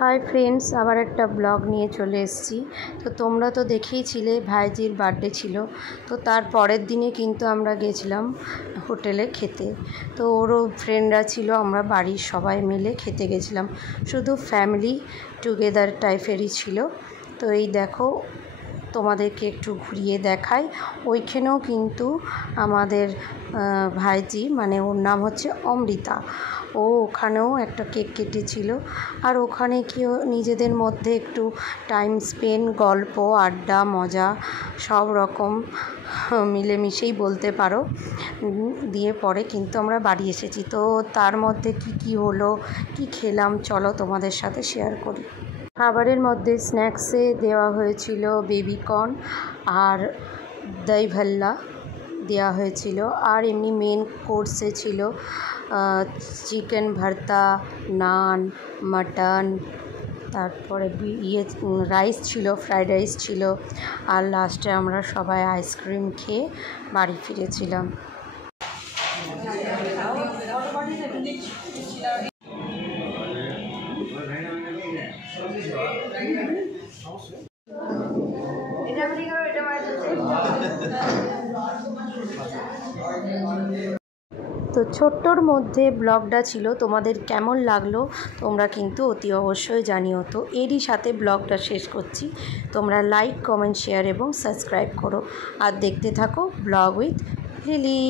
Hi friends, আবার একটা blog নিয়ে চলে এসেছি। তো তোমরা তো দেখেইছিলে ভাইজির বার্থডে ছিল। তো তার পরের দিনে কিন্তু আমরা গেছিলাম হোটেলে খেতে। তো ওরও ফ্রেন্ডরা ছিল, আমরা বাড়ির সবাই মিলে খেতে গেছিলাম। শুধু ফ্যামিলি টুগেদার টাইপেরই ছিল। তো এই দেখো, তোমাদেরকে একটু ঘুরিয়ে দেখাই। ওইখানেও কিন্তু আমাদের ভাইজি, মানে ওর নাম হচ্ছে অমৃতা, ও ওখানেও একটা কেক কেটেছিল। আর ওখানে কি নিজেদের মধ্যে একটু টাইম স্পেন্ড, গল্প, আড্ডা, মজা সব রকম মিলেমিশেই বলতে পারো দিয়ে পরে কিন্তু আমরা বাড়ি এসেছি। তো তার মধ্যে কি হলো, কি খেলাম, চলো তোমাদের সাথে শেয়ার করি। খাবারের মধ্যে স্ন্যাক্সে দেওয়া হয়েছিল বেবিকর্ন আর দই ভাল্লা দেওয়া হয়েছিল। আর এমনি মেন কোর্সে ছিল চিকেন ভর্তা, নান, মাটন, তারপরে রাইস ছিল, ফ্রাইড রাইস ছিল। আর লাস্টে আমরা সবাই আইসক্রিম খেয়ে বাড়ি ফিরেছিলাম। তো ছোট্টর মধ্যে ব্লগটা ছিল, তোমাদের কেমন লাগলো তোমরা কিন্তু অতি অবশ্যই জানিও। তো এরই সাথে ব্লগটা শেষ করছি। তোমরা লাইক, কমেন্ট, শেয়ার এবং সাবস্ক্রাইব করো আর দেখতে থাকো ব্লগ উইথ লিলি।